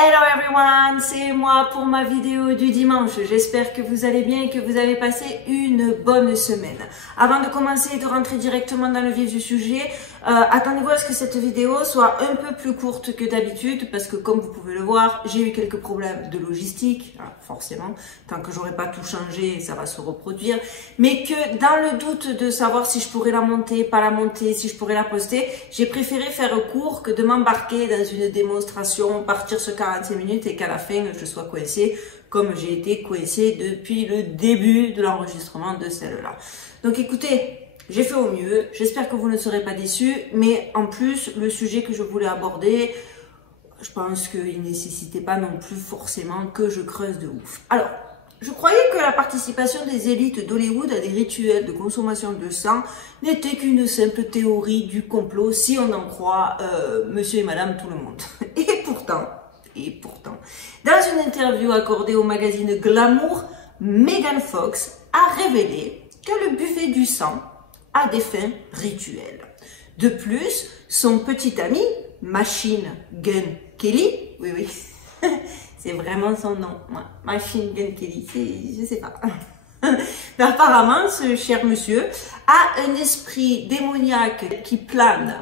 Hello everyone, c'est moi pour ma vidéo du dimanche. J'espère que vous allez bien et que vous avez passé une bonne semaine. Avant de commencer et de rentrer directement dans le vif du sujet, attendez-vous à ce que cette vidéo soit un peu plus courte que d'habitude parce que comme vous pouvez le voir, j'ai eu quelques problèmes de logistique, forcément, tant que j'aurai pas tout changé, ça va se reproduire, mais que dans le doute de savoir si je pourrais la monter, pas la monter, si je pourrais la poster, j'ai préféré faire court que de m'embarquer dans une démonstration, partir sur 45 minutes et qu'à la fin je sois coincée comme j'ai été coincée depuis le début de l'enregistrement de celle-là. Donc écoutez, j'ai fait au mieux, j'espère que vous ne serez pas déçus, mais en plus le sujet que je voulais aborder, je pense qu'il ne nécessitait pas non plus forcément que je creuse de ouf. Alors, je croyais que la participation des élites d'Hollywood à des rituels de consommation de sang n'était qu'une simple théorie du complot si on en croit monsieur et madame tout le monde. Et pourtant, dans une interview accordée au magazine Glamour, Megan Fox a révélé qu'elle buvait du sang à des fins rituelles. De plus, son petit ami, Machine Gun Kelly, oui, c'est vraiment son nom, Machine Gun Kelly, je sais pas. Apparemment, ce cher monsieur a un esprit démoniaque qui plane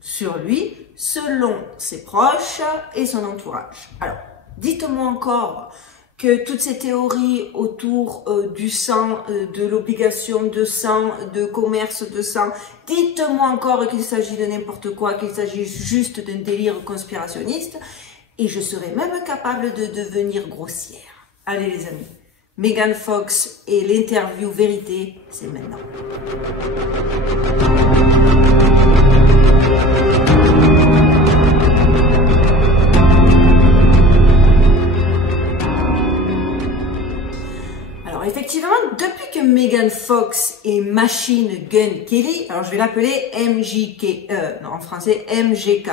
sur lui, selon ses proches et son entourage. Alors, dites-moi encore que toutes ces théories autour du sang, de l'obligation de sang, de commerce de sang, dites-moi encore qu'il s'agit de n'importe quoi, qu'il s'agit juste d'un délire conspirationniste, et je serais même capable de devenir grossière. Allez les amis, Megan Fox et l'interview vérité, c'est maintenant. Effectivement, depuis que Megan Fox et Machine Gun Kelly, alors je vais l'appeler MJK, non en français MGK,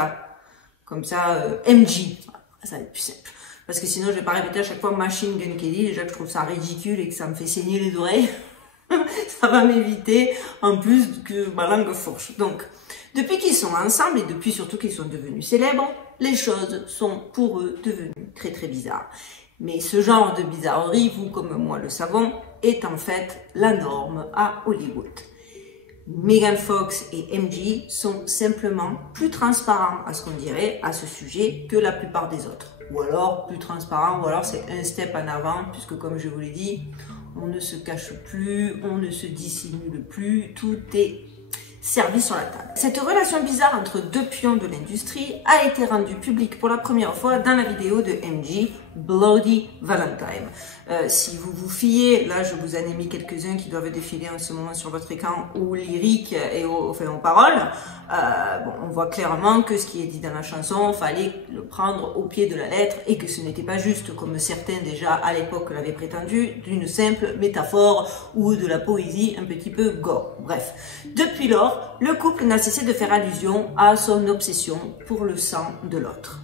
comme ça MJ, ça va être plus simple, parce que sinon je vais pas répéter à chaque fois Machine Gun Kelly, déjà que je trouve ça ridicule et que ça me fait saigner les oreilles, ça va m'éviter en plus que ma langue fourche. Donc, depuis qu'ils sont ensemble et depuis surtout qu'ils sont devenus célèbres, les choses sont pour eux devenues très très bizarres. Mais ce genre de bizarrerie, vous comme moi le savons, est en fait la norme à Hollywood. Megan Fox et MJ sont simplement plus transparents à ce qu'on dirait à ce sujet que la plupart des autres. Ou alors plus transparents, ou alors c'est un step en avant, puisque comme je vous l'ai dit, on ne se cache plus, on ne se dissimule plus, tout est servi sur la table. Cette relation bizarre entre deux pions de l'industrie a été rendue publique pour la première fois dans la vidéo de MJ, Bloody Valentine. Si vous vous fiez, là je vous en ai mis quelques-uns qui doivent défiler en ce moment sur votre écran aux lyriques et aux paroles. Bon, on voit clairement que ce qui est dit dans la chanson, fallait le prendre au pied de la lettre et que ce n'était pas juste, comme certains déjà à l'époque l'avaient prétendu, d'une simple métaphore ou de la poésie un petit peu gore. Bref, depuis lors, le couple n'a cessé de faire allusion à son obsession pour le sang de l'autre.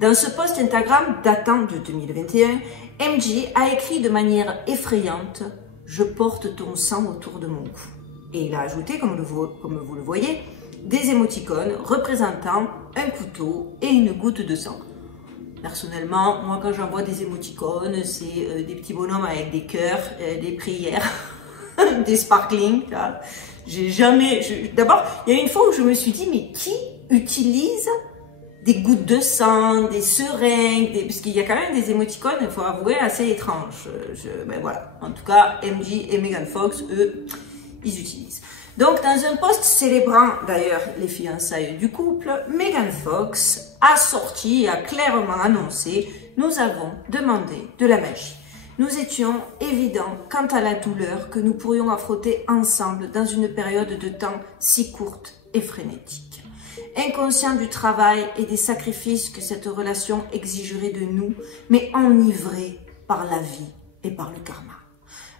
Dans ce post Instagram datant de 2021, MJ a écrit de manière effrayante « Je porte ton sang autour de mon cou ». Et il a ajouté, comme vous le voyez, des émoticônes représentant un couteau et une goutte de sang. Personnellement, moi quand j'envoie des émoticônes, c'est des petits bonhommes avec des cœurs, des prières, des sparklings. J'ai jamais... D'abord, il y a une fois où je me suis dit, mais qui utilise des gouttes de sang, des seringues, parce qu'il y a quand même des émoticônes, il faut avouer, assez étranges. Ben voilà. En tout cas, MJ et Megan Fox, eux, ils utilisent. Donc, dans un post célébrant d'ailleurs les fiançailles du couple, Megan Fox a sorti et a clairement annoncé « Nous avons demandé de la magie. Nous étions évidents quant à la douleur que nous pourrions affronter ensemble dans une période de temps si courte et frénétique. Inconscients du travail et des sacrifices que cette relation exigerait de nous, mais enivrés par la vie et par le karma.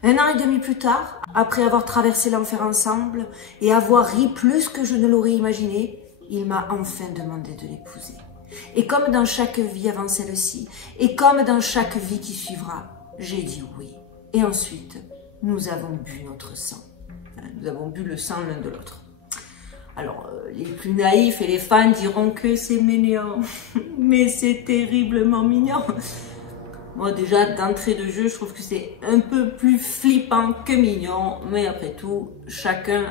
1 an et demi plus tard, après avoir traversé l'enfer ensemble et avoir ri plus que je ne l'aurais imaginé, il m'a enfin demandé de l'épouser. Et comme dans chaque vie avant celle-ci, et comme dans chaque vie qui suivra, j'ai dit oui. Et ensuite, nous avons bu notre sang. Nous avons bu le sang l'un de l'autre. Alors, les plus naïfs et les fans diront que c'est mignon, mais c'est terriblement mignon. Moi, déjà, d'entrée de jeu, je trouve que c'est un peu plus flippant que mignon, mais après tout, chacun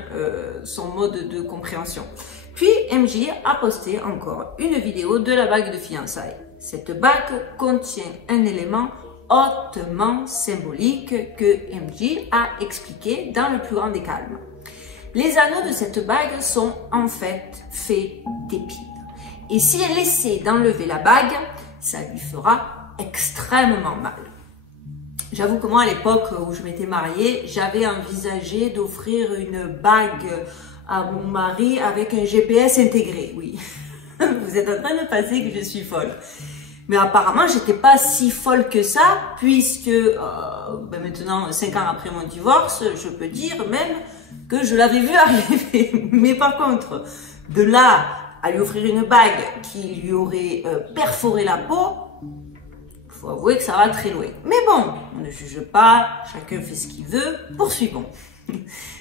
son mode de compréhension. Puis, MJ a posté encore une vidéo de la bague de fiançailles. Cette bague contient un élément hautement symbolique que MJ a expliqué dans le plus grand des calmes. Les anneaux de cette bague sont en fait faits d'épines. Et si elle essaie d'enlever la bague, ça lui fera extrêmement mal. J'avoue que moi, à l'époque où je m'étais mariée, j'avais envisagé d'offrir une bague à mon mari avec un GPS intégré. Oui, vous êtes en train de penser que je suis folle. Mais apparemment, j'étais pas si folle que ça, puisque maintenant, 5 ans après mon divorce, je peux dire même que je l'avais vu arriver. Mais par contre, de là à lui offrir une bague qui lui aurait perforé la peau, faut avouer que ça va très loin. Mais bon, on ne juge pas, chacun fait ce qu'il veut, poursuivons.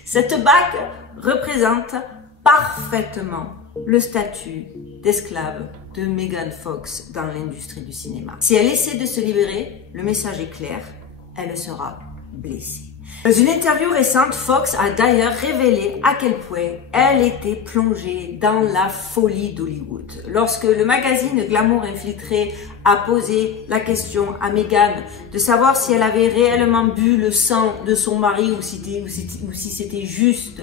Cette bague représente parfaitement le statut d'esclave de Megan Fox dans l'industrie du cinéma. Si elle essaie de se libérer, le message est clair, elle sera blessée. Dans une interview récente, Fox a d'ailleurs révélé à quel point elle était plongée dans la folie d'Hollywood. Lorsque le magazine Glamour Infiltré a posé la question à Megan de savoir si elle avait réellement bu le sang de son mari ou si c'était juste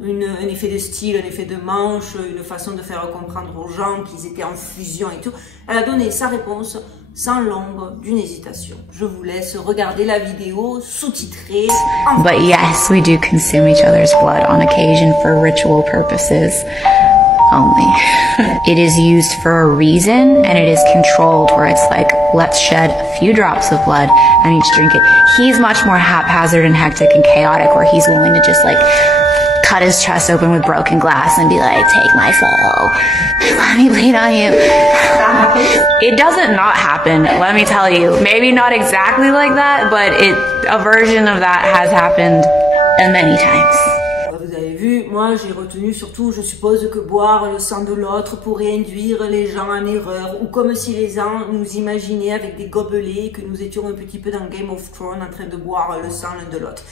un effet de style, un effet de manche, une façon de faire comprendre aux gens qu'ils étaient en fusion et tout, elle a donné sa réponse sans l'ombre d'une hésitation. Je vous laisse regarder la vidéo sous-titrée. But yes, we do consume each other's blood on occasion for ritual purposes only. It is used for a reason, and it is controlled where it's like, let's shed a few drops of blood and each drink it. He's much more haphazard and hectic and chaotic, where he's willing to just like cut his chest open with broken glass and be like, take my soul, let me bleed on you. It doesn't not happen, let me tell you. Maybe not exactly like that, but a version of that has happened many times. Vous avez vu, moi j'ai retenu surtout, je suppose que boire le sang de l'autre pourrait induire les gens en erreur, ou comme si les gens nous imaginaient avec des gobelets, que nous étions un petit peu dans Game of Thrones en train de boire le sang l'un de l'autre.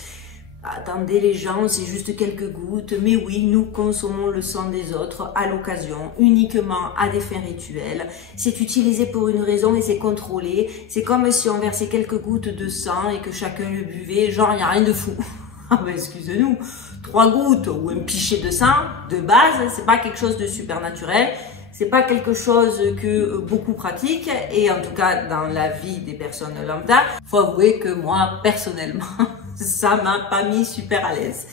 Attendez les gens, c'est juste quelques gouttes, mais oui, nous consommons le sang des autres à l'occasion, uniquement à des fins rituelles. C'est utilisé pour une raison et c'est contrôlé. C'est comme si on versait quelques gouttes de sang et que chacun le buvait, genre il n'y a rien de fou. Ah ben excusez-nous, 3 gouttes ou un pichet de sang, de base, c'est pas quelque chose de super naturel. C'est pas quelque chose que beaucoup pratiquent, et en tout cas dans la vie des personnes lambda, faut avouer que moi personnellement ça m'a pas mis super à l'aise.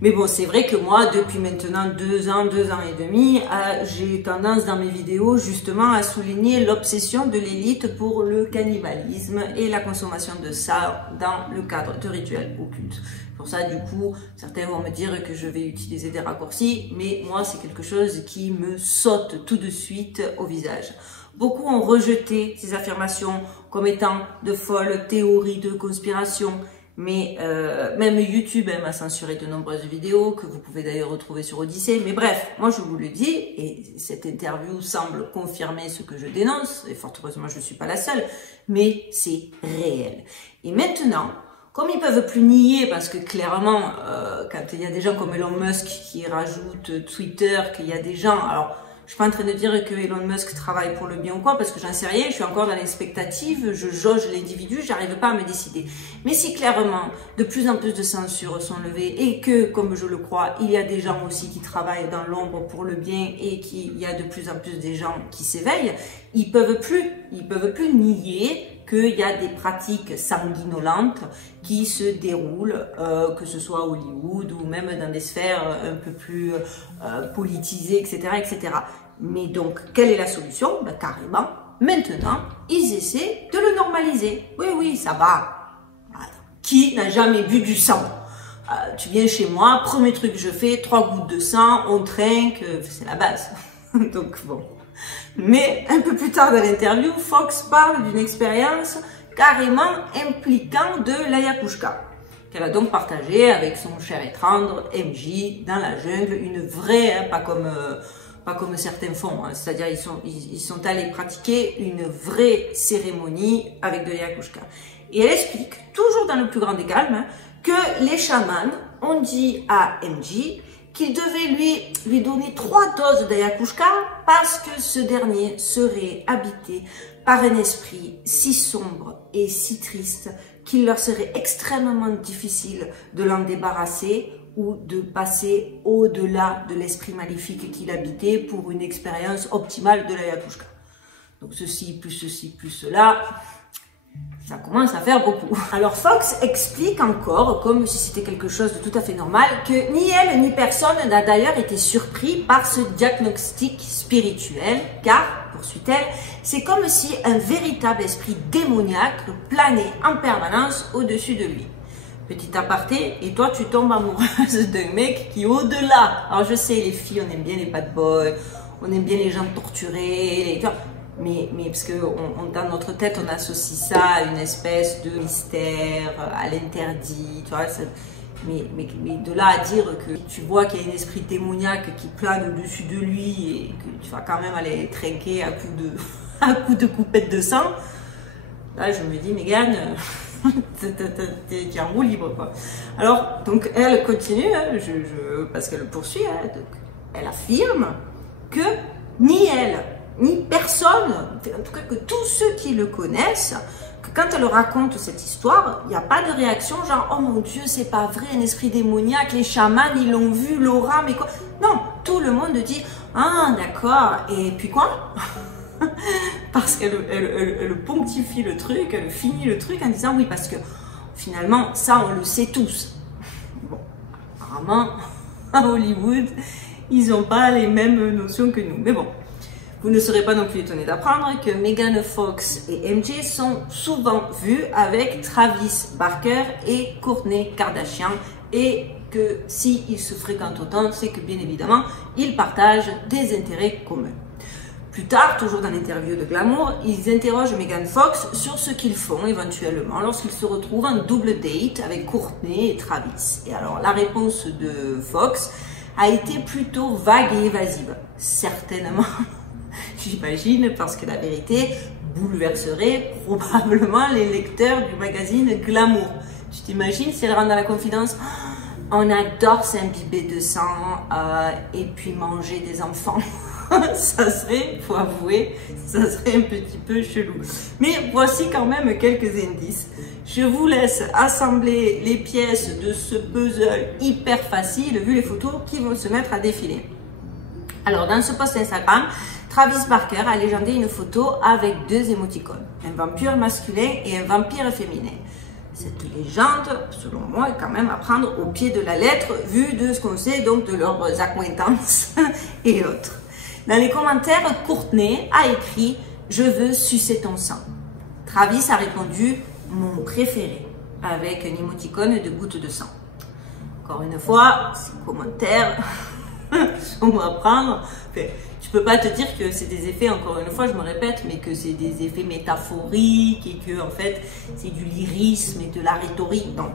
Mais bon, c'est vrai que moi depuis maintenant 2 ans et demi, j'ai tendance dans mes vidéos justement à souligner l'obsession de l'élite pour le cannibalisme et la consommation de ça dans le cadre de rituels occultes. Pour ça, du coup, certains vont me dire que je vais utiliser des raccourcis, mais moi, c'est quelque chose qui me saute tout de suite au visage. Beaucoup ont rejeté ces affirmations comme étant de folles théories de conspiration, mais même YouTube m'a censuré de nombreuses vidéos que vous pouvez d'ailleurs retrouver sur Odyssée. Mais bref, moi je vous le dis, et cette interview semble confirmer ce que je dénonce, et fort heureusement je ne suis pas la seule, mais c'est réel. Et maintenant, comme ils peuvent plus nier, parce que clairement, quand il y a des gens comme Elon Musk qui rajoutent Twitter, qu'il y a des gens, alors je suis pas en train de dire que Elon Musk travaille pour le bien ou quoi, parce que j'en sais rien, je suis encore dans l'expectative, je jauge l'individu, j'arrive pas à me décider. Mais si clairement, de plus en plus de censures sont levées, et que, comme je le crois, il y a des gens aussi qui travaillent dans l'ombre pour le bien, et qu'il y a de plus en plus des gens qui s'éveillent, ils peuvent plus nier qu'il y a des pratiques sanguinolentes qui se déroulent, que ce soit à Hollywood ou même dans des sphères un peu plus politisées, etc., etc. Mais donc, quelle est la solution? Ben, carrément, maintenant, ils essaient de le normaliser. Oui, oui, ça va. Qui n'a jamais bu du sang? Tu viens chez moi, premier truc que je fais, 3 gouttes de sang, on trinque, c'est la base. Donc bon. Mais un peu plus tard dans l'interview, Fox parle d'une expérience carrément impliquant de l'ayahuasca. qu'elle a donc partagé avec son cher et tendre MJ dans la jungle, une vraie, hein, pas comme certains font, hein, c'est-à-dire ils sont allés pratiquer une vraie cérémonie avec de l'ayahuasca. Et elle explique, toujours dans le plus grand des calmes, hein, que les chamans ont dit à MJ qu'il devait lui donner 3 doses d'ayahuasca parce que ce dernier serait habité par un esprit si sombre et si triste qu'il leur serait extrêmement difficile de l'en débarrasser ou de passer au-delà de l'esprit maléfique qu'il habitait pour une expérience optimale de l'ayahuasca. Donc ceci plus cela, ça commence à faire beaucoup. Alors Fox explique encore, comme si c'était quelque chose de tout à fait normal, que ni elle ni personne n'a d'ailleurs été surpris par ce diagnostic spirituel, car, poursuit-elle, c'est comme si un véritable esprit démoniaque planait en permanence au-dessus de lui. Petit aparté, et toi tu tombes amoureuse d'un mec qui au-delà, alors je sais les filles on aime bien les bad boys, on aime bien les gens torturés, mais parce que dans notre tête on associe ça à une espèce de mystère, à l'interdit, tu vois, mais de là à dire que tu vois qu'il y a un esprit démoniaque qui plane au-dessus de lui et que tu vas quand même aller trinquer à coups de coupettes de sang, là je me dis Megan, t'es en roue libre quoi. Alors donc elle continue, hein, parce qu'elle poursuit, hein, donc, elle affirme que ni elle ni personne, en tout cas que tous ceux qui le connaissent, que quand elle raconte cette histoire, il n'y a pas de réaction genre oh mon Dieu c'est pas vrai, un esprit démoniaque, les chamans ils l'ont vu, l'aura, mais quoi. Non, tout le monde dit ah d'accord, et puis quoi? Parce qu'elle ponctifie le truc, elle finit le truc en disant oui parce que finalement ça on le sait tous. Bon, apparemment à Hollywood ils n'ont pas les mêmes notions que nous, mais bon. Vous ne serez pas non plus étonné d'apprendre que Megan Fox et MJ sont souvent vus avec Travis Barker et Kourtney Kardashian et que s'ils se fréquentent autant, c'est que bien évidemment, ils partagent des intérêts communs. Plus tard, toujours dans l'interview de Glamour, ils interrogent Megan Fox sur ce qu'ils font éventuellement lorsqu'ils se retrouvent en double date avec Kourtney et Travis. Et alors, la réponse de Fox a été plutôt vague et évasive. Certainement. J'imagine, parce que la vérité bouleverserait probablement les lecteurs du magazine Glamour. Tu t'imagines si elle rentre dans la confidence? On adore s'imbiber de sang et puis manger des enfants. Ça serait, faut avouer, ça serait un petit peu chelou. Mais voici quand même quelques indices. Je vous laisse assembler les pièces de ce puzzle hyper facile, vu les photos qui vont se mettre à défiler. Alors, dans ce post Instagram, Travis Barker a légendé une photo avec 2 émoticônes, un vampire masculin et un vampire féminin. Cette légende, selon moi, est quand même à prendre au pied de la lettre, vu de ce qu'on sait donc de leurs accointances et autres. Dans les commentaires, Kourtney a écrit « Je veux sucer ton sang ». Travis a répondu « Mon préféré » avec un émoticône de gouttes de sang. Encore une fois, ces commentaires sont à prendre. Enfin, tu peux pas te dire que c'est des effets, encore une fois, je me répète, mais que c'est des effets métaphoriques et que en fait c'est du lyrisme et de la rhétorique. Non,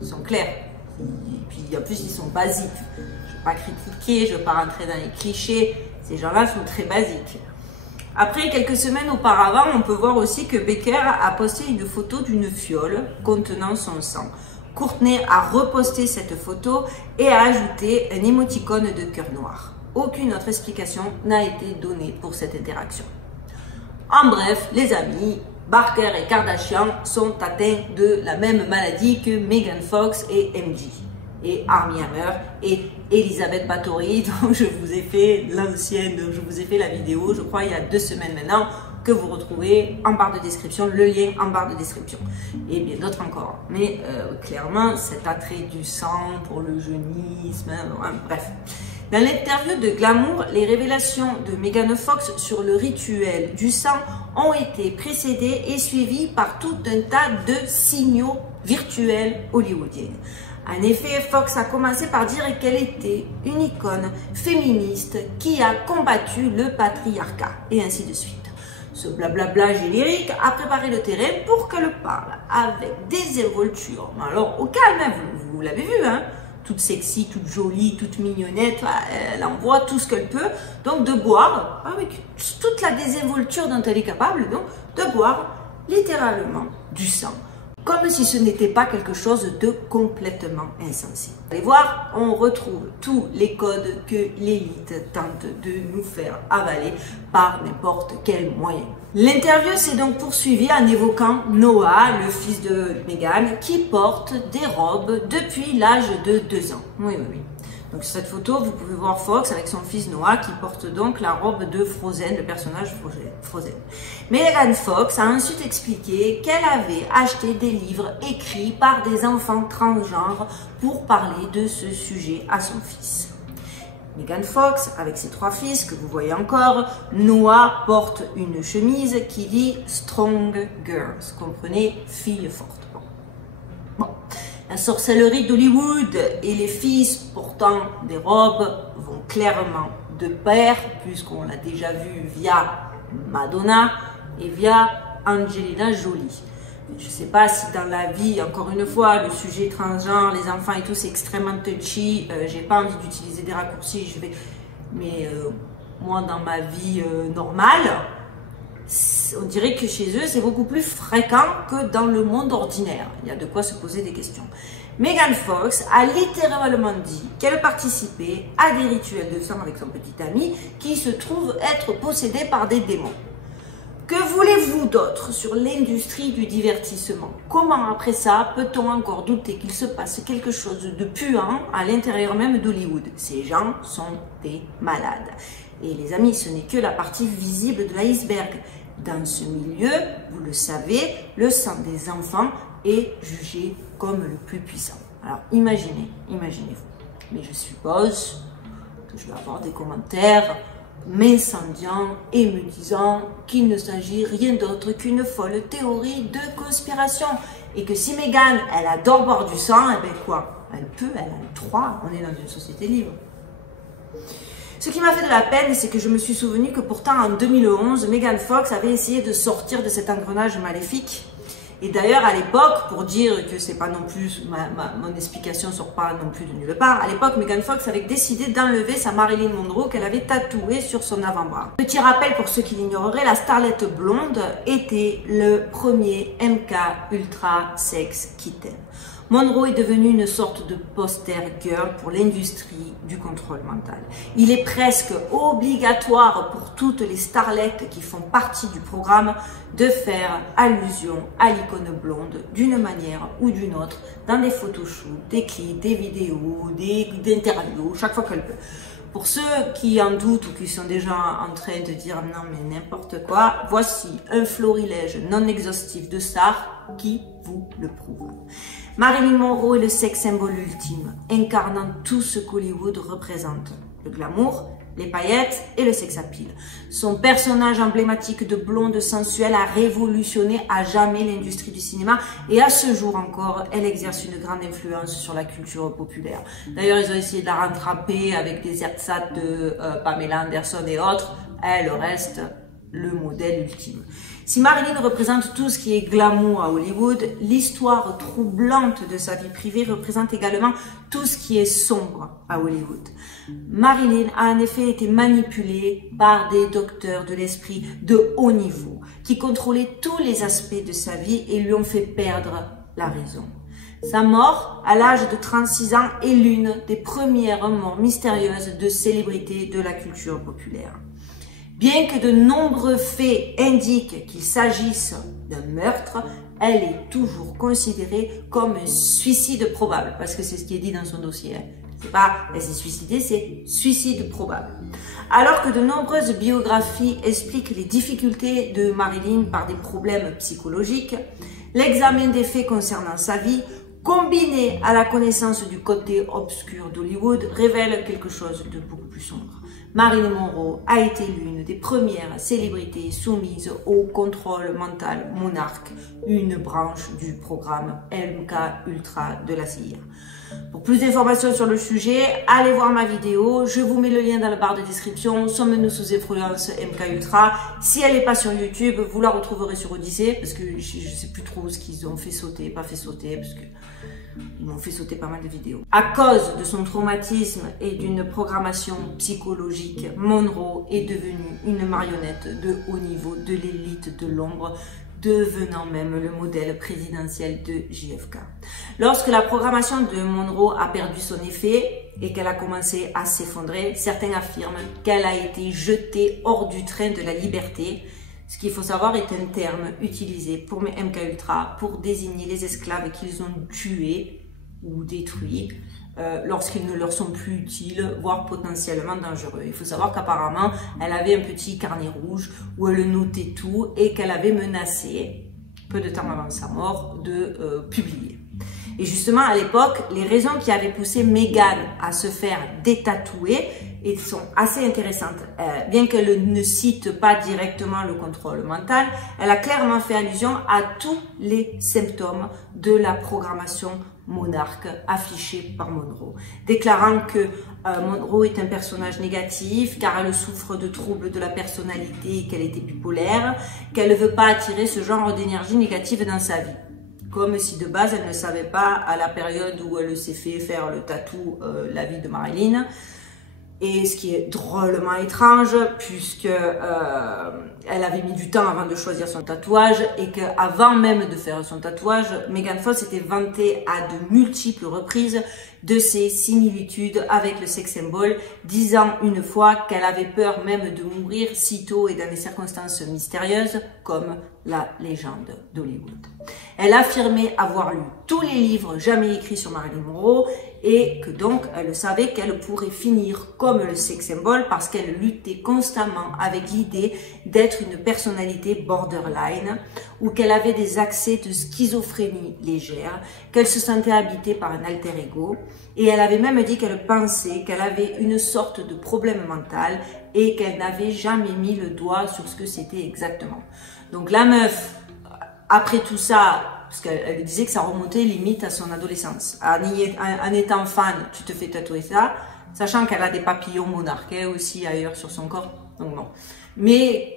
ils sont clairs. Et puis en plus ils sont basiques. Je ne vais pas critiquer, je ne vais pas rentrer dans les clichés. Ces gens-là sont très basiques. Après, quelques semaines auparavant, on peut voir aussi que Becker a posté une photo d'une fiole contenant son sang. Kourtney a reposté cette photo et a ajouté un émoticône de cœur noir. Aucune autre explication n'a été donnée pour cette interaction. En bref, les amis, Barker et Kardashian sont atteints de la même maladie que Megan Fox et MJ. Et Armie Hammer et Elisabeth Bathory, dont je vous ai fait l'ancienne, dont je vous ai fait la vidéo, je crois il y a 2 semaines maintenant, que vous retrouvez en barre de description, le lien en barre de description. Et bien d'autres encore. Mais clairement, cet attrait du sang pour le jeunisme, bref. Dans l'interview de Glamour, les révélations de Megan Fox sur le rituel du sang ont été précédées et suivies par tout un tas de signaux virtuels hollywoodiens. En effet, Fox a commencé par dire qu'elle était une icône féministe qui a combattu le patriarcat, et ainsi de suite. Ce blablabla générique a préparé le terrain pour qu'elle parle avec des évoltures. Alors, au calme, hein, vous l'avez vu, hein, toute sexy, toute jolie, toute mignonnette, elle envoie tout ce qu'elle peut. Donc, de boire, avec toute la désinvolture dont elle est capable, donc, de boire littéralement du sang. Comme si ce n'était pas quelque chose de complètement insensé. Vous allez voir, on retrouve tous les codes que l'élite tente de nous faire avaler par n'importe quel moyen. L'interview s'est donc poursuivie en évoquant Noah, le fils de Meghan, qui porte des robes depuis l'âge de 2 ans. Oui. Donc sur cette photo, vous pouvez voir Fox avec son fils Noah qui porte donc la robe de Frozen, le personnage Frozen. Megan Fox a ensuite expliqué qu'elle avait acheté des livres écrits par des enfants transgenres pour parler de ce sujet à son fils. Megan Fox, avec ses 3 fils que vous voyez encore, Noah porte une chemise qui dit « Strong Girls », comprenez, fille forte. Bon. La sorcellerie d'Hollywood et les fils portant des robes vont clairement de pair, puisqu'on l'a déjà vu via Madonna et via Angelina Jolie. Je ne sais pas si dans la vie, encore une fois, le sujet transgenre, les enfants et tout, c'est extrêmement touchy. J'ai pas envie d'utiliser des raccourcis, mais moi, dans ma vie normale, on dirait que chez eux, c'est beaucoup plus fréquent que dans le monde ordinaire. Il y a de quoi se poser des questions. Megan Fox a littéralement dit qu'elle participait à des rituels de sang avec son petit ami qui se trouve être possédé par des démons. Que voulez-vous d'autre sur l'industrie du divertissement? Comment après ça peut-on encore douter qu'il se passe quelque chose de puant à l'intérieur même d'Hollywood? Ces gens sont des malades. Et les amis, ce n'est que la partie visible de l'iceberg. Dans ce milieu, vous le savez, le sang des enfants est jugé comme le plus puissant. Alors imaginez-vous. Mais je suppose que je vais avoir des commentaires m'incendiant et me disant qu'il ne s'agit rien d'autre qu'une folle théorie de conspiration. Et que si Meghan, elle adore boire du sang, eh bien quoi? Elle a le droit, on est dans une société libre. Ce qui m'a fait de la peine, c'est que je me suis souvenu que pourtant en 2011, Megan Fox avait essayé de sortir de cet engrenage maléfique. Et d'ailleurs, à l'époque, pour dire que c'est pas non plus, mon explication sort pas non plus de nulle part, à l'époque, Megan Fox avait décidé d'enlever sa Marilyn Monroe qu'elle avait tatouée sur son avant-bras. Petit rappel pour ceux qui l'ignoreraient, la starlette blonde était le premier MK Ultra Sex Kitten. Monroe est devenue une sorte de poster girl pour l'industrie du contrôle mental. Il est presque obligatoire pour toutes les starlettes qui font partie du programme de faire allusion à l'icône blonde d'une manière ou d'une autre dans des photoshoots, des clips, des vidéos, des interviews, chaque fois qu'elle peut. Pour ceux qui en doutent ou qui sont déjà en train de dire non mais n'importe quoi, voici un florilège non exhaustif de stars qui vous le prouve. Marilyn Monroe est le sex symbole ultime, incarnant tout ce qu'Hollywood représente. Le glamour, les paillettes et le sex appeal. Son personnage emblématique de blonde sensuelle a révolutionné à jamais l'industrie du cinéma et à ce jour encore, elle exerce une grande influence sur la culture populaire. D'ailleurs, ils ont essayé de la rattraper avec des ersatz de Pamela Anderson et autres. Elle reste le modèle ultime. Si Marilyn représente tout ce qui est glamour à Hollywood, l'histoire troublante de sa vie privée représente également tout ce qui est sombre à Hollywood. Marilyn a en effet été manipulée par des docteurs de l'esprit de haut niveau qui contrôlaient tous les aspects de sa vie et lui ont fait perdre la raison. Sa mort, à l'âge de 36 ans, est l'une des premières morts mystérieuses de célébrités de la culture populaire. Bien que de nombreux faits indiquent qu'il s'agisse d'un meurtre, elle est toujours considérée comme un suicide probable, parce que c'est ce qui est dit dans son dossier. C'est pas elle s'est suicidée, c'est suicide probable. Alors que de nombreuses biographies expliquent les difficultés de Marilyn par des problèmes psychologiques, l'examen des faits concernant sa vie, combiné à la connaissance du côté obscur d'Hollywood, révèle quelque chose de beaucoup plus sombre. Marilyn Monroe a été l'une des premières célébrités soumises au contrôle mental monarque, une branche du programme MK Ultra de la CIA. Pour plus d'informations sur le sujet, allez voir ma vidéo, je vous mets le lien dans la barre de description. Sommes-nous sous influence MK Ultra? Si elle n'est pas sur YouTube, vous la retrouverez sur Odyssée, parce que je ne sais plus trop ce qu'ils ont fait sauter, pas fait sauter, parce que ils m'ont fait sauter pas mal de vidéos. À cause de son traumatisme et d'une programmation psychologique, Monroe est devenue une marionnette de haut niveau de l'élite de l'ombre, devenant même le modèle présidentiel de JFK. Lorsque la programmation de Monroe a perdu son effet et qu'elle a commencé à s'effondrer, certains affirment qu'elle a été jetée hors du train de la liberté. Ce qu'il faut savoir est un terme utilisé pour MK Ultra pour désigner les esclaves qu'ils ont tués ou détruits lorsqu'ils ne leur sont plus utiles, voire potentiellement dangereux. Il faut savoir qu'apparemment, elle avait un petit carnet rouge où elle notait tout et qu'elle avait menacé, peu de temps avant sa mort, de publier. Et justement, à l'époque, les raisons qui avaient poussé Meghan à se faire détatouer sont assez intéressantes. Bien qu'elle ne cite pas directement le contrôle mental, elle a clairement fait allusion à tous les symptômes de la programmation monarque affichée par Monroe, déclarant que Monroe est un personnage négatif car elle souffre de troubles de la personnalité et qu'elle était bipolaire, qu'elle ne veut pas attirer ce genre d'énergie négative dans sa vie. Comme si de base elle ne savait pas à la période où elle s'est fait faire le tatou la vie de Marilyn. Et ce qui est drôlement étrange, puisque elle avait mis du temps avant de choisir son tatouage et qu'avant même de faire son tatouage, Megan Fox était vantée à de multiples reprises de ses similitudes avec le sex symbol, disant une fois qu'elle avait peur même de mourir si tôt et dans des circonstances mystérieuses comme la légende d'Hollywood. Elle affirmait avoir lu tous les livres jamais écrits sur Marilyn Monroe et que donc elle savait qu'elle pourrait finir comme le sex symbol parce qu'elle luttait constamment avec l'idée d'être une personnalité borderline ou qu'elle avait des accès de schizophrénie légère, qu'elle se sentait habitée par un alter ego et elle avait même dit qu'elle pensait qu'elle avait une sorte de problème mental et qu'elle n'avait jamais mis le doigt sur ce que c'était exactement. Donc la meuf, après tout ça, parce qu'elle disait que ça remontait limite à son adolescence. En étant fan, tu te fais tatouer ça, sachant qu'elle a des papillons monarques aussi ailleurs sur son corps. Donc non. Mais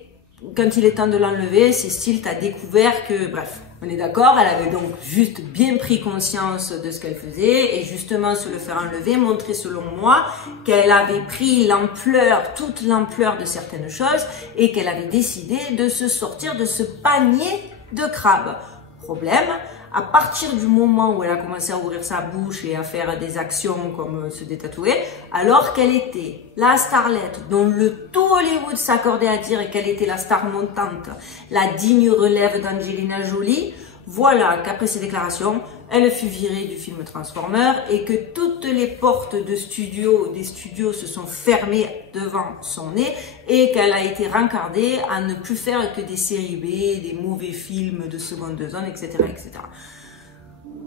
quand il est temps de l'enlever, c'est style, t'as découvert que, bref, on est d'accord, elle avait donc juste bien pris conscience de ce qu'elle faisait et justement se le faire enlever montrait selon moi qu'elle avait pris l'ampleur, toute l'ampleur de certaines choses et qu'elle avait décidé de se sortir de ce panier de crabes. Problème, à partir du moment où elle a commencé à ouvrir sa bouche et à faire des actions comme se détatouer, alors qu'elle était la starlette dont le tout Hollywood s'accordait à dire qu'elle était la star montante, la digne relève d'Angelina Jolie, voilà qu'après ces déclarations, elle fut virée du film Transformers et que toutes les portes des studios se sont fermées devant son nez et qu'elle a été rencardée à ne plus faire que des séries B, des mauvais films de seconde zone, etc., etc.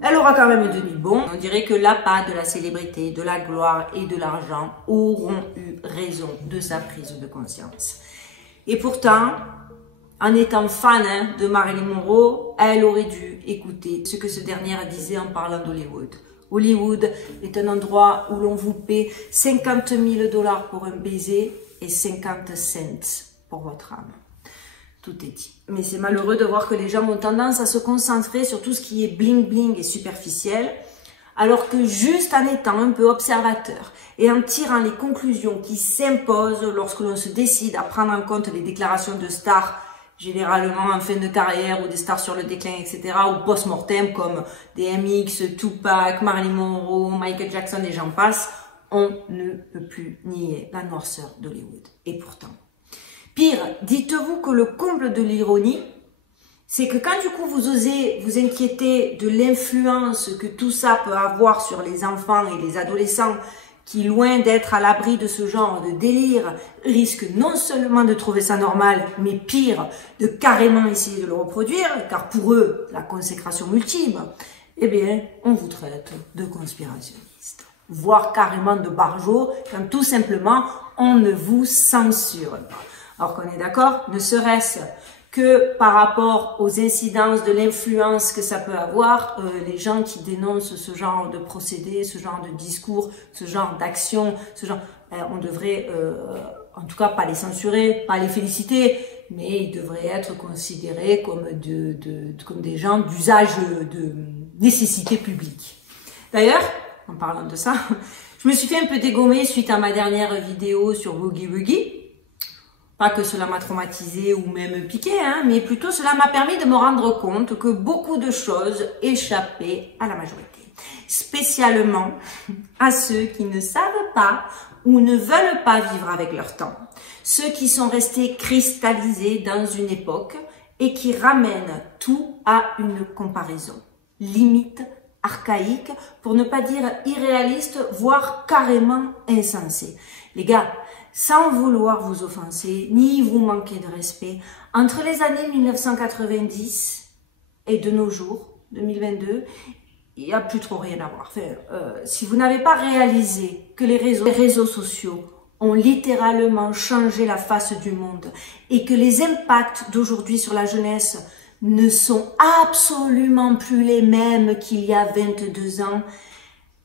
Elle aura quand même tenu bon. On dirait que l'appât de la célébrité, de la gloire et de l'argent auront eu raison de sa prise de conscience. Et pourtant, en étant fan de Marilyn Monroe, elle aurait dû écouter ce que ce dernière disait en parlant d'Hollywood. Hollywood est un endroit où l'on vous paie 50 000 $ pour un baiser et 50 cents pour votre âme. Tout est dit. Mais c'est malheureux de voir que les gens ont tendance à se concentrer sur tout ce qui est bling bling et superficiel, alors que juste en étant un peu observateur et en tirant les conclusions qui s'imposent lorsque l'on se décide à prendre en compte les déclarations de stars généralement en fin de carrière ou des stars sur le déclin, etc., ou post-mortem comme des MX, Tupac, Marilyn Monroe, Michael Jackson et j'en passe, on ne peut plus nier la noirceur d'Hollywood. Et pourtant, pire, dites-vous que le comble de l'ironie, c'est que quand du coup vous osez vous inquiéter de l'influence que tout ça peut avoir sur les enfants et les adolescents qui, loin d'être à l'abri de ce genre de délire, risquent non seulement de trouver ça normal, mais pire, de carrément essayer de le reproduire, car pour eux, la consécration ultime, eh bien, on vous traite de conspirationniste. voire carrément de barjots, quand tout simplement on ne vous censure pas. Alors qu'on est d'accord, ne serait-ce que par rapport aux incidences de l'influence que ça peut avoir, les gens qui dénoncent ce genre de procédé, ce genre de discours, ce genre d'action, on devrait en tout cas pas les censurer, pas les féliciter, mais ils devraient être considérés comme comme des gens d'usage de nécessité publique. D'ailleurs, en parlant de ça, je me suis fait un peu dégommer suite à ma dernière vidéo sur Boogie Woogie. Pas que cela m'a traumatisé ou même piqué, hein, mais plutôt cela m'a permis de me rendre compte que beaucoup de choses échappaient à la majorité. Spécialement à ceux qui ne savent pas ou ne veulent pas vivre avec leur temps. Ceux qui sont restés cristallisés dans une époque et qui ramènent tout à une comparaison. Limite, archaïque, pour ne pas dire irréaliste, voire carrément insensé. Les gars, sans vouloir vous offenser, ni vous manquer de respect, entre les années 1990 et de nos jours, 2022, il n'y a plus trop rien à voir. Enfin, si vous n'avez pas réalisé que les réseaux sociaux ont littéralement changé la face du monde et que les impacts d'aujourd'hui sur la jeunesse ne sont absolument plus les mêmes qu'il y a 22 ans,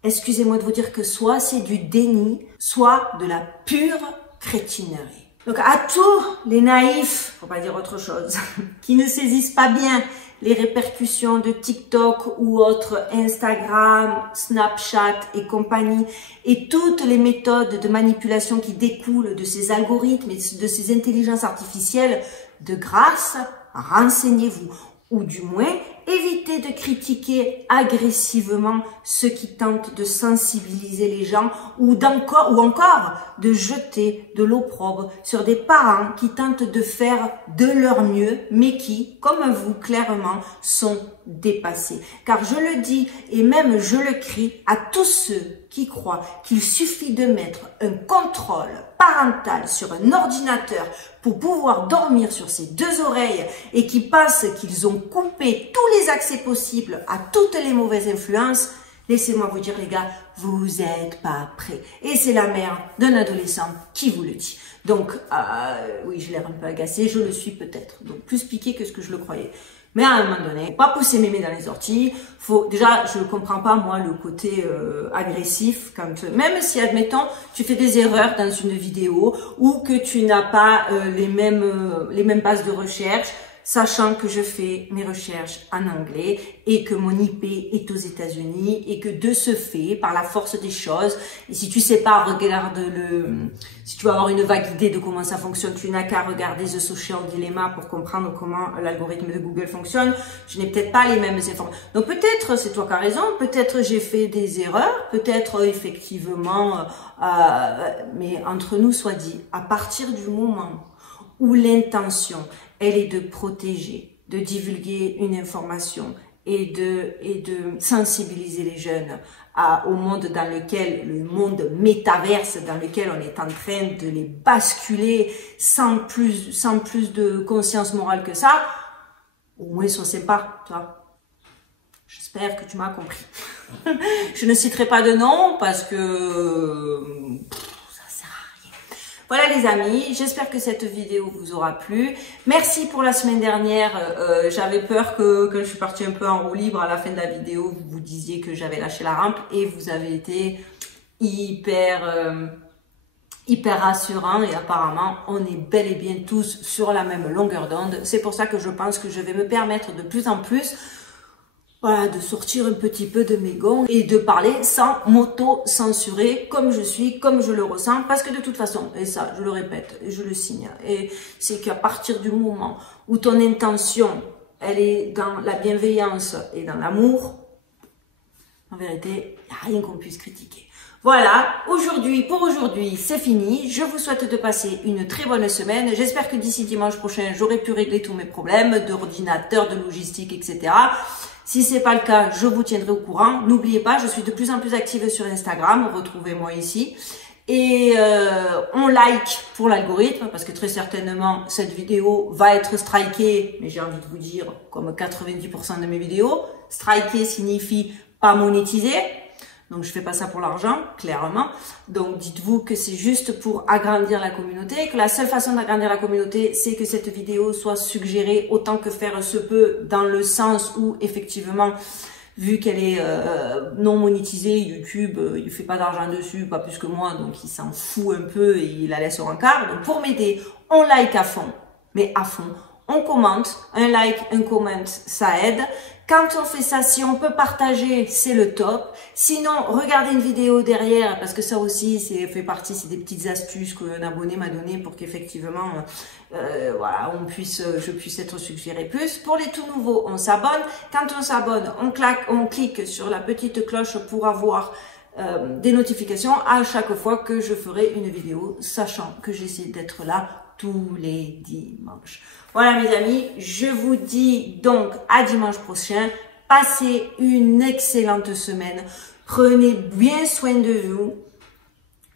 excusez-moi de vous dire que soit c'est du déni, soit de la pure crétinerie. Donc à tous les naïfs, faut pas dire autre chose, qui ne saisissent pas bien les répercussions de TikTok ou autres Instagram, Snapchat et compagnie, et toutes les méthodes de manipulation qui découlent de ces algorithmes et de ces intelligences artificielles, de grâce, renseignez-vous, ou du moins évitez de critiquer agressivement ceux qui tentent de sensibiliser les gens ou encore de jeter de l'opprobre sur des parents qui tentent de faire de leur mieux mais qui, comme vous clairement, sont dépassés. Car je le dis et même je le crie à tous ceux qui croient qu'il suffit de mettre un contrôle parental sur un ordinateur pour pouvoir dormir sur ses deux oreilles et qui pensent qu'ils ont coupé tous les accès possibles à toutes les mauvaises influences, laissez-moi vous dire les gars, vous êtes pas prêts. Et c'est la mère d'un adolescent qui vous le dit. Donc, oui, j'ai l'air un peu agacée, je le suis peut-être. Donc, plus piqué que ce que je le croyais. Mais à un moment donné, faut pas pousser mémé dans les orties. Déjà, je ne comprends pas, moi, le côté agressif. Même si, admettons, tu fais des erreurs dans une vidéo ou que tu n'as pas les mêmes bases de recherche, sachant que je fais mes recherches en anglais et que mon IP est aux États-Unis et que de ce fait, par la force des choses, et si tu sais pas, si tu veux avoir une vague idée de comment ça fonctionne, tu n'as qu'à regarder The Social Dilemma pour comprendre comment l'algorithme de Google fonctionne. Je n'ai peut-être pas les mêmes informations. Donc peut-être c'est toi qui as raison, peut-être j'ai fait des erreurs, peut-être effectivement, mais entre nous soit dit, à partir du moment où l'intention elle est de protéger, de divulguer une information et de sensibiliser les jeunes au monde dans lequel, le monde métaverse dans lequel on est en train de les basculer sans plus de conscience morale que ça. Au moins sois sympa, tu vois. J'espère que tu m'as compris. Je ne citerai pas de nom parce que voilà les amis, j'espère que cette vidéo vous aura plu. Merci pour la semaine dernière. J'avais peur que quand je suis partie un peu en roue libre à la fin de la vidéo, vous vous disiez que j'avais lâché la rampe et vous avez été hyper rassurant et apparemment on est bel et bien tous sur la même longueur d'onde. C'est pour ça que je pense que je vais me permettre de plus en plus de sortir un petit peu de mes gonds et de parler sans m'auto-censurer comme je suis, comme je le ressens, parce que de toute façon, et ça, je le répète, et je le signe, et c'est qu'à partir du moment où ton intention, elle est dans la bienveillance et dans l'amour, en vérité, il n'y a rien qu'on puisse critiquer. Voilà, pour aujourd'hui, c'est fini. Je vous souhaite de passer une très bonne semaine. J'espère que d'ici dimanche prochain, j'aurai pu régler tous mes problèmes d'ordinateur, de logistique, etc. Si c'est pas le cas, je vous tiendrai au courant. N'oubliez pas, je suis de plus en plus active sur Instagram. Retrouvez-moi ici. Et on like pour l'algorithme parce que très certainement, cette vidéo va être strikée. Mais j'ai envie de vous dire, comme 90% de mes vidéos, striker signifie pas monétiser. Donc je fais pas ça pour l'argent, clairement. Donc dites-vous que c'est juste pour agrandir la communauté, que la seule façon d'agrandir la communauté, c'est que cette vidéo soit suggérée autant que faire se peut, dans le sens où effectivement, vu qu'elle est non monétisée, YouTube, il fait pas d'argent dessus, pas plus que moi, donc il s'en fout un peu et il la laisse au rencard. Donc pour m'aider, on like à fond, mais à fond. On commente, un like, un comment, ça aide. Quand on fait ça, si on peut partager, c'est le top. Sinon, regardez une vidéo derrière, parce que ça aussi, c'est fait partie, c'est des petites astuces qu'un abonné m'a donné pour qu'effectivement, voilà, je puisse être suggéré plus. Pour les tout nouveaux, on s'abonne. Quand on s'abonne, on clique sur la petite cloche pour avoir des notifications à chaque fois que je ferai une vidéo, sachant que j'essaie d'être là tous les dimanches. Voilà mes amis, je vous dis donc à dimanche prochain. Passez une excellente semaine. Prenez bien soin de vous.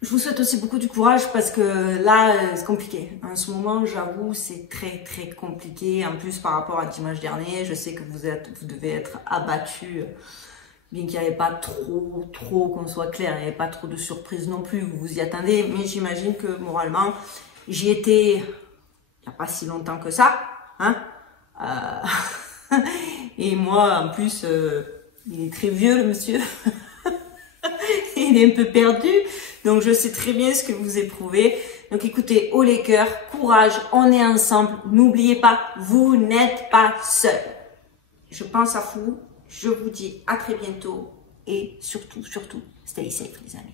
Je vous souhaite aussi beaucoup du courage parce que là, c'est compliqué. En ce moment, j'avoue, c'est très compliqué. En plus, par rapport à dimanche dernier, je sais que vous devez être abattus. Bien qu'il n'y avait pas trop, qu'on soit clair, il n'y avait pas trop de surprises non plus. Vous vous y attendez, mais j'imagine que moralement, j'y étais il n'y a pas si longtemps que ça, hein. Et moi, en plus, il est très vieux, le monsieur. Il est un peu perdu. Donc, je sais très bien ce que vous éprouvez. Donc, écoutez, haut les cœurs, courage, on est ensemble. N'oubliez pas, vous n'êtes pas seul. Je pense à vous. Je vous dis à très bientôt. Et surtout, stay safe, les amis.